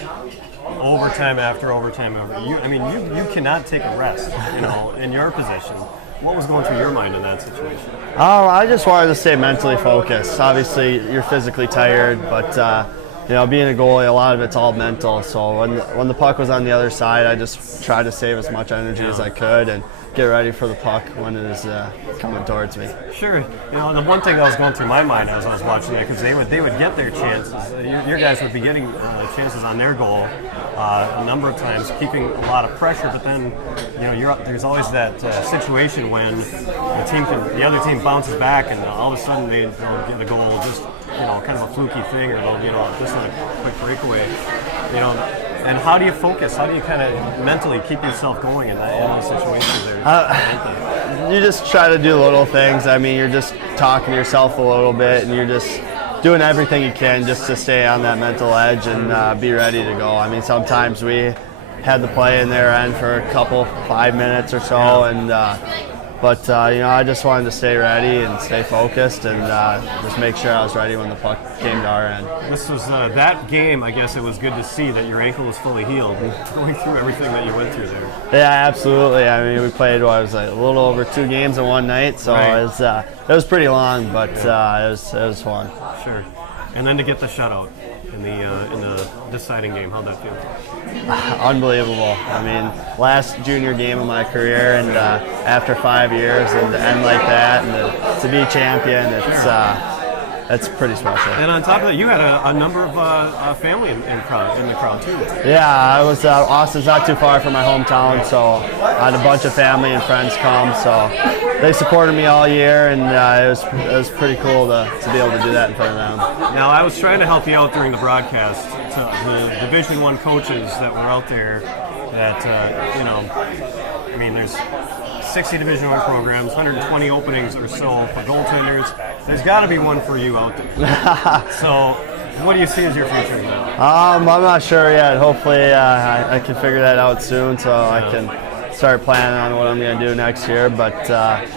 overtime after overtime you cannot take a rest, you know, in your position. What was going through your mind in that situation? I just wanted to stay mentally focused. Obviously, you're physically tired, but you know, being a goalie, a lot of it's all mental. So when the puck was on the other side, I just tried to save as much energy as I could and get ready for the puck when it is coming towards me. Sure. You know, the one thing that was going through my mind as I was watching it, because they would get their chances. Your guys would be getting chances on their goal a number of times, keeping a lot of pressure. But then, you know, there's always that situation when the other team bounces back, and all of a sudden they'll get a goal, just, you know, kind of a fluky thing, or they'll, you know, just a quick breakaway. You know. And how do you focus? How do you kind of mentally keep yourself going in those situations there? You just try to do little things. I mean, you're just talking to yourself a little bit, and you're just doing everything you can just to stay on that mental edge and be ready to go. I mean, sometimes we had the play in their end for a couple, 5 minutes or so, and But I just wanted to stay ready and stay focused and just make sure I was ready when the puck came to our end. This was that game. I guess it was good to see that your ankle was fully healed, going through everything that you went through there. Yeah, absolutely. I mean, we played a little over 2 games in one night, so right. it was pretty long, but it was fun. Sure. And then to get the shutout in the deciding game, how'd that feel? Unbelievable. I mean, last junior game of my career, and after 5 years, and to end like that, and to be champion, it's pretty special. And on top of that, you had a number of family in the crowd too. Yeah, I was. Austin's not too far from my hometown, so I had a bunch of family and friends come. So they supported me all year, and it was pretty cool to be able to do that in front of them. Now, I was trying to help you out during the broadcast. To the Division I coaches that were out there, that I mean, there's 60 Division I programs, 120 openings or so for goaltenders. There's got to be one for you out there. So, what do you see as your future in that? I'm not sure yet. Hopefully, I can figure that out soon, so I can start planning on what I'm going to do next year. But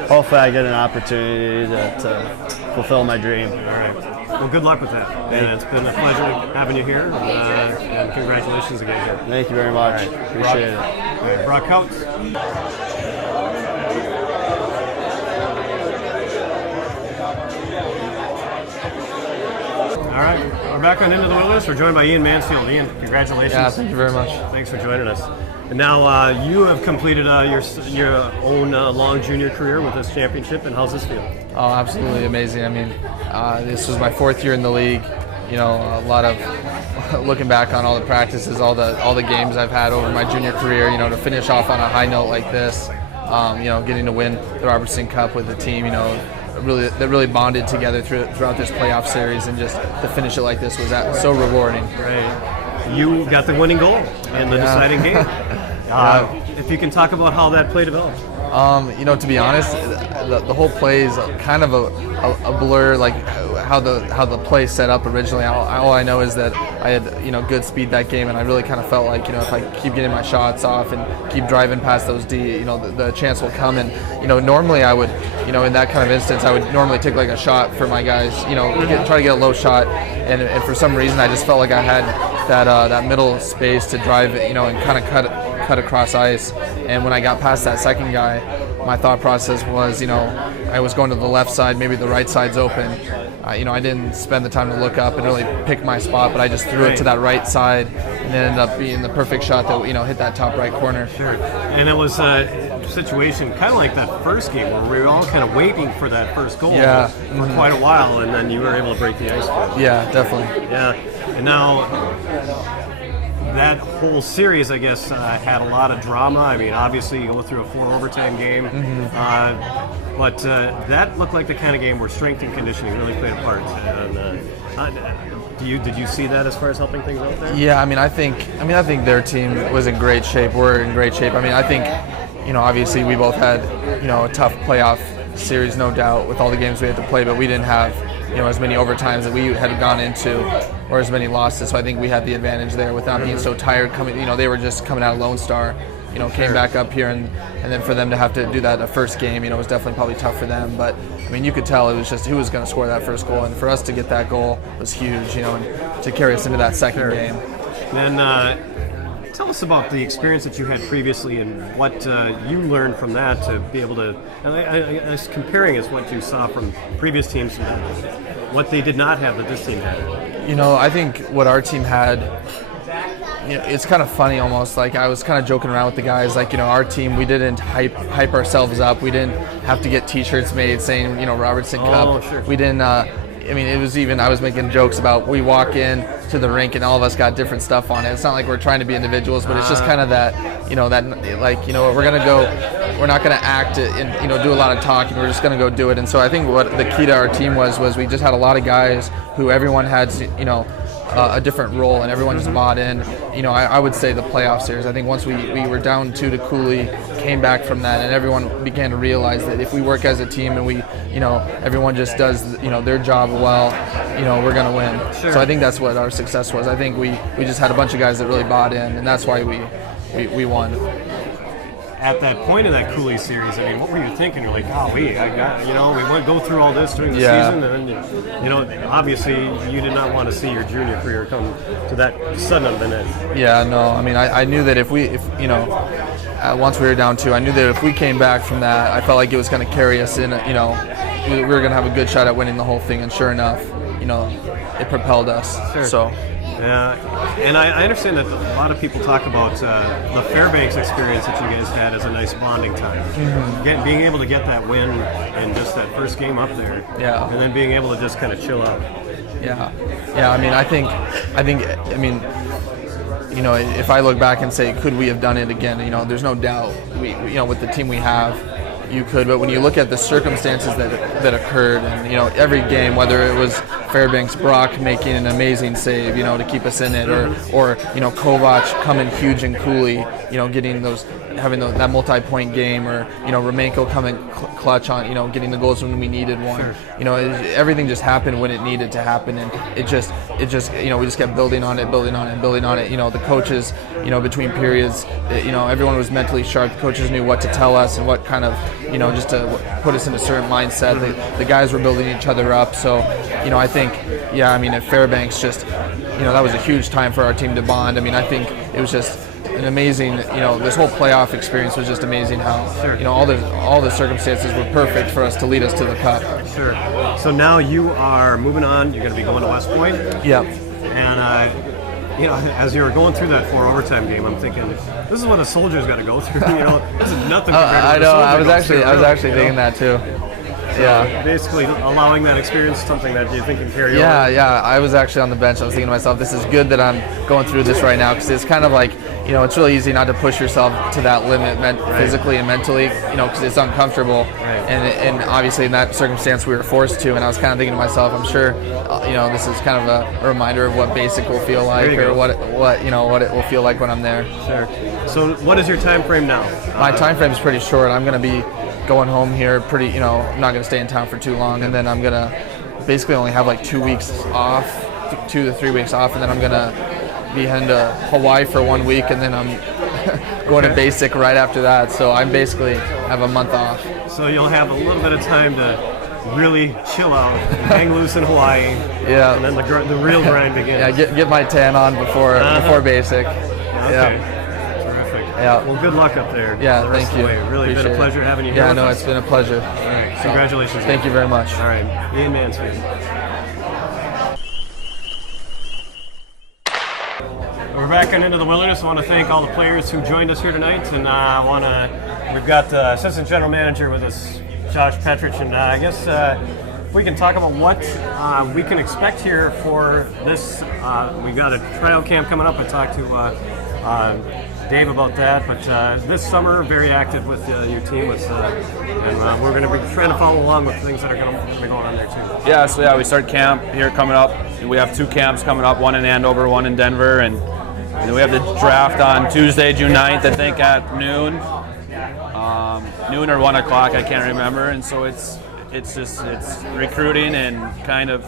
hopefully, I get an opportunity to fulfill my dream. All right. Well, good luck with that. And it's been a pleasure having you here, and congratulations again. Thank you very much. Right. Appreciate it. All right, Brock Coates. All right, we're back on Into the Wilderness. We're joined by Ian Mansfield. Ian, congratulations. Yeah, thank you very much. Thanks for joining us. And now you have completed your own long junior career with this championship, and how's this feel? Oh, absolutely amazing. I mean, this was my 4th year in the league. You know, a lot of looking back on all the practices, all the games I've had over my junior career. You know, to finish off on a high note like this. You know, getting to win the Robertson Cup with the team. You know, that really bonded together throughout this playoff series, and just to finish it like this was so rewarding. Right. You got the winning goal in the deciding game. If you can talk about how that play developed. You know, to be honest, the whole play is kind of a blur, like how the play set up originally. All I know is that I had good speed that game, and I really kind of felt like if I keep getting my shots off and keep driving past those D, the chance will come. And normally I would, in that kind of instance, I would normally take like a shot for my guys, try to get a low shot, and for some reason I just felt like I had that middle space to drive it, and kind of cut across ice. And when I got past that second guy, my thought process was, I was going to the left side, maybe the right side's open. I didn't spend the time to look up and really pick my spot, but I just threw it to that right side, and it ended up being the perfect shot that hit that top right corner. Sure. And it was a situation kind of like that first game where we were all kind of waiting for that first goal for quite a while, and then you were able to break the ice. Yeah, definitely. Yeah. And now that whole series, I guess, had a lot of drama. I mean, obviously you go through a 4 overtime game, but that looked like the kind of game where strength and conditioning really played a part. And, did you see that as far as helping things out there? Yeah, I think their team was in great shape. We're in great shape. I think, obviously we both had, a tough playoff series, no doubt, with all the games we had to play, but we didn't have as many overtimes that we had gone into, or as many losses. So I think we had the advantage there without being so tired. They were just coming out of Lone Star, came back up here, and then for them to have to do that the first game, was definitely probably tough for them. But you could tell it was just who was going to score that first goal, and for us to get that goal was huge, and to carry us into that second game. Then tell us about the experience that you had previously and what you learned from that to be able to, I comparing is what you saw from previous teams and what they did not have that this team had. I think what our team had, it's kind of funny almost. Like I was kind of joking around with the guys, like, our team, we didn't hype ourselves up. We didn't have to get t-shirts made saying, Robertson Cup. Sure. We didn't, it was even, I was making jokes about we walk in to the rink and all of us got different stuff on it. It's not like we're trying to be individuals, but it's just kind of that, we're going to go, we're not going to act and, do a lot of talking. We're just going to go do it. And so I think what the key to our team was we just had a lot of guys who everyone had, a different role, and everyone just bought in. I would say the playoff series, I think once we were down 2 to Cooley, came back from that, and everyone began to realize that if we work as a team and we, everyone just does, their job well, we're going to win. Sure. So I think that's what our success was. I think we just had a bunch of guys that really bought in, and that's why we won. at that point in that Cooley series, I mean, what were you thinking? You're like, we went go through all this during the season, and obviously you did not want to see your junior career come to that sudden of an end. Yeah, no, I mean, I knew that if once we were down 2, I knew that if we came back from that, I felt like it was going to carry us in. We were going to have a good shot at winning the whole thing, and sure enough, it propelled us. Sure. So. Yeah, and I understand that a lot of people talk about the Fairbanks experience that you guys had as a nice bonding time. Mm-hmm. Being able to get that win in just that first game up there, and then being able to just kind of chill out. Yeah. I mean, I think, if I look back and say, could we have done it again? There's no doubt. We with the team we have, you could. But when you look at the circumstances that occurred, and every game, whether it was Fairbanks Brock making an amazing save, to keep us in it, or Kovac coming huge and Cooley, having that multi-point game, or Romanko coming clutch on, getting the goals when we needed one. Sure. Everything just happened when it needed to happen, and it just we just kept building on it. The coaches, between periods, everyone was mentally sharp. The coaches knew what to tell us and what kind of, just to put us in a certain mindset. The guys were building each other up. So, I think, at Fairbanks, just, that was a huge time for our team to bond. I think it was just an amazing, this whole playoff experience was just amazing how, all the circumstances were perfect for us to lead us to the cup. Sure. So now you are moving on. You're going to be going to West Point. Yep. And, as you were going through that 4 overtime game, I'm thinking, this is what a soldier's got to go through. This is nothing. I know. I was actually thinking that too. So basically allowing that experience, something that you think can carry over. Yeah. I was actually on the bench. I was thinking to myself, this is good that I'm going through this right now, because it's kind of like, it's really easy not to push yourself to that limit physically and mentally, because it's uncomfortable. Right. And obviously in that circumstance we were forced to, and I was kind of thinking to myself, I'm sure, this is kind of a reminder of what basic will feel like, or what it will feel like when I'm there. Sure. So what is your time frame now? My time frame is pretty short. I'm going to be going home here I'm not going to stay in town for too long, and then I'm going to basically only have like 2 weeks off, 2 to 3 weeks off, and then I'm going to be heading to Hawaii for 1 week, and then I'm going to basic right after that. So I basically have a month off. So you'll have a little bit of time to really chill out, and hang loose in Hawaii. Yeah. And then the real grind begins. Yeah, get my tan on before basic. Okay. Yeah. Yeah. Well, good luck up there. Yeah, thank you. Really been a pleasure having you here. Yeah, no, it's been a pleasure. All right. Congratulations. Thank you very much. All right. Ian Mansfield. We're back on Into the Wilderness. I want to thank all the players who joined us here tonight, and we've got the assistant general manager with us, Josh Petrich, and I guess if we can talk about what we can expect here for this. We've got a tryout camp coming up. I talked to Dave about that, but this summer, very active with your team, and we're going to be trying to follow along with things that are going to be going on there too. Yeah, we start camp here coming up. We have 2 camps coming up, one in Andover, one in Denver, and we have the draft on Tuesday, June 9th, I think, at noon. Noon or 1 o'clock, I can't remember, and so it's recruiting and kind of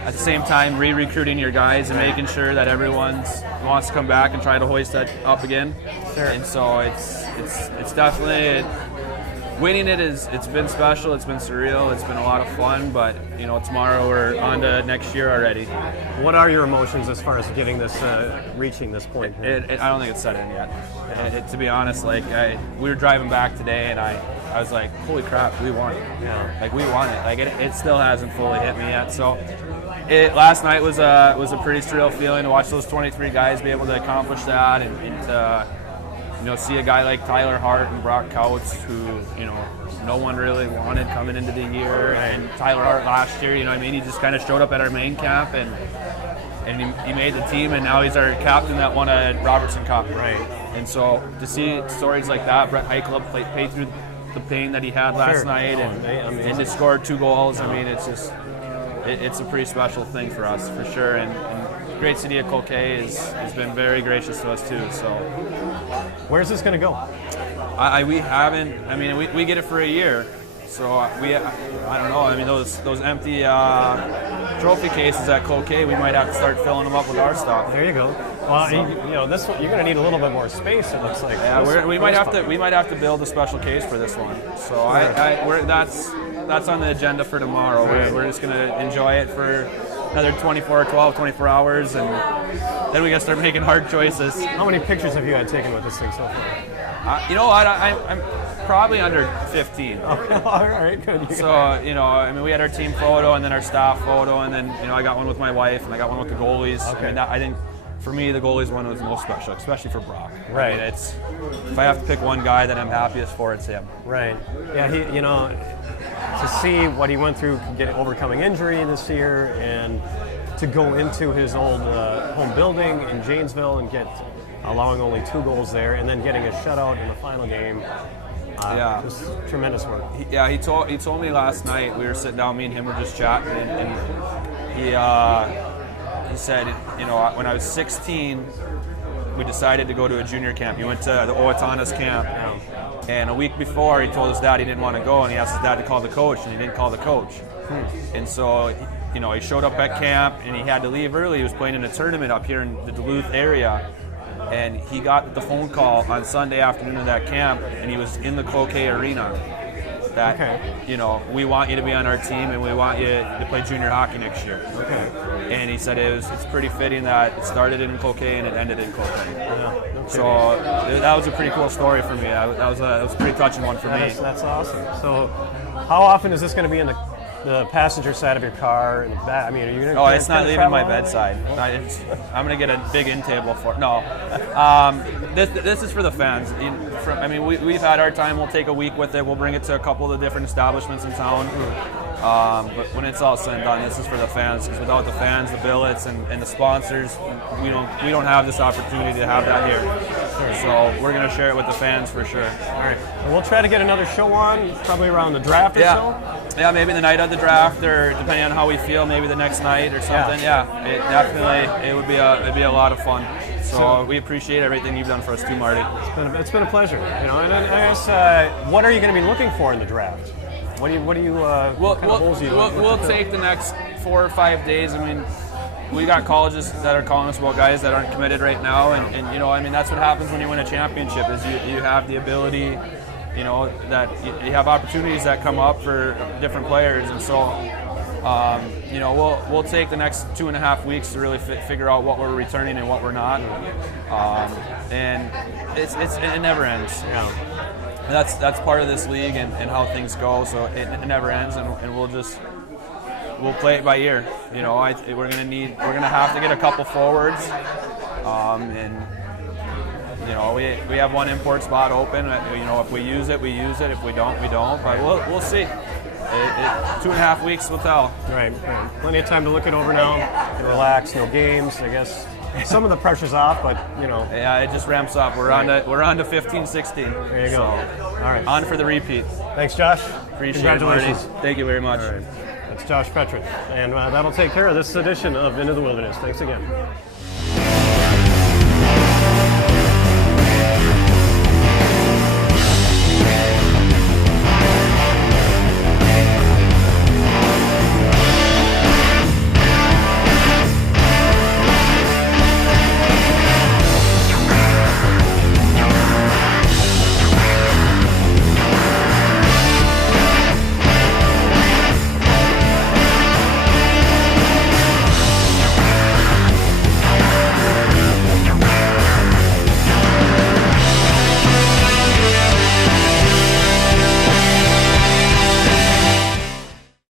at the same time re-recruiting your guys and making sure that everyone wants to come back and try to hoist that up again. Sure. And so it's definitely winning it's been special, it's been surreal, it's been a lot of fun, but tomorrow we're on to next year already. What are your emotions as far as getting this reaching this point? I don't think it's set in yet. To be honest, we were driving back today and I was like, holy crap, we won it. Yeah. We won it. It still hasn't fully hit me yet. So last night was a pretty surreal feeling to watch those 23 guys be able to accomplish that, and see a guy like Tyler Hart and Brock Kautz, who no one really wanted coming into the year, and Tyler Hart last year, he just kind of showed up at our main camp and he made the team, and now he's our captain that won a Robertson Cup. Right. And so to see stories like that, Brett Heikla paid through the pain that he had last night, and to score 2 goals. It's a pretty special thing for us, for sure. And the great city of Cloquet has been very gracious to us too. So, where's this going to go? We haven't. We get it for a year. So I don't know. Those empty trophy cases at Cloquet, we might have to start filling them up with our stuff. There you go. Well, you know, this one, you're going to need a little bit more space. It looks like. Yeah, we might have to build a special case for this one. So that's on the agenda for tomorrow. We're just going to enjoy it for another 24 hours, and then we got to start making hard choices. How many pictures have you had taken with this thing so far? You know what? I'm probably under 15. Okay, all right, good. So, you know, I mean, we had our team photo and then our staff photo, and then, you know, I got one with my wife and I got one with the goalies. Okay. I mean, I think for me, the goalies one was the most special, especially for Brock. Right. I mean, it's, if I have to pick one guy that I'm happiest for, it's him. Right. Yeah, he, you know, to see what he went through, overcoming injury this year, and to go into his old home building in Janesville and allowing only 2 goals there, and then getting a shutout in the final game. Just tremendous work. He told me last night, we were sitting down, me and him were just chatting, and he said, you know, when I was 16, we decided to go to a junior camp. He went to the Owatanas camp, and a week before, he told his dad he didn't want to go, and he asked his dad to call the coach, and he didn't call the coach. And so, you know, he showed up at camp, and he had to leave early. He was playing in a tournament up here in the Duluth area. And he got the phone call on Sunday afternoon of that camp, and he was in the Cloquet Arena. That, you know, we want you to be on our team, and we want you to play junior hockey next year. Okay. And he said it's pretty fitting that it started in Cloquet and it ended in Cloquet. Yeah. So that was a pretty cool story for me. That was a pretty touching one for me. That's awesome. So how often is this going to be in the passenger side of your car in the back? I mean, are you going to? Oh, it's not leaving my bedside. I'm going to get a big in table for it. No, this is for the fans. I mean, we've had our time. We'll take a week with it. We'll bring it to a couple of the different establishments in town. But when it's all said and done, this is for the fans. Because without the fans, the billets, and the sponsors, we don't have this opportunity to have that here. So we're going to share it with the fans for sure. All right. And we'll try to get another show on probably around the draft or so. Yeah, maybe the night of the draft, or depending on how we feel, maybe the next night or something. It would be a lot of fun. So we appreciate everything you've done for us too, Marty. It's been a pleasure. You know, and I guess what are you going to be looking for in the draft? What do you We'll take the next 4 or 5 days. I mean, we got colleges that are calling us about guys that aren't committed right now, and you know, I mean, that's what happens when you win a championship. Is you have the ability. You know, that you have opportunities that come up for different players, and so you know, we'll take the next 2.5 weeks to really figure out what we're returning and what we're not, and it never ends. Yeah. And that's part of this league and how things go. So it never ends, and we'll play it by ear. You know, we're gonna have to get a couple forwards, and. You know, we have one import spot open. You know, if we use it, we use it. If we don't, we don't. But we'll see. 2.5 weeks will tell. Right. Plenty of time to look it over now and relax. No games. I guess some of the pressure's off, but you know. Yeah, it just ramps up. We're on to 15, 16. There you go. All right. On for the repeat. Thanks, Josh. Appreciate it, Marty. Thank you very much. All right. That's Josh Petrin, and that'll take care of this edition of Into the Wilderness. Thanks again.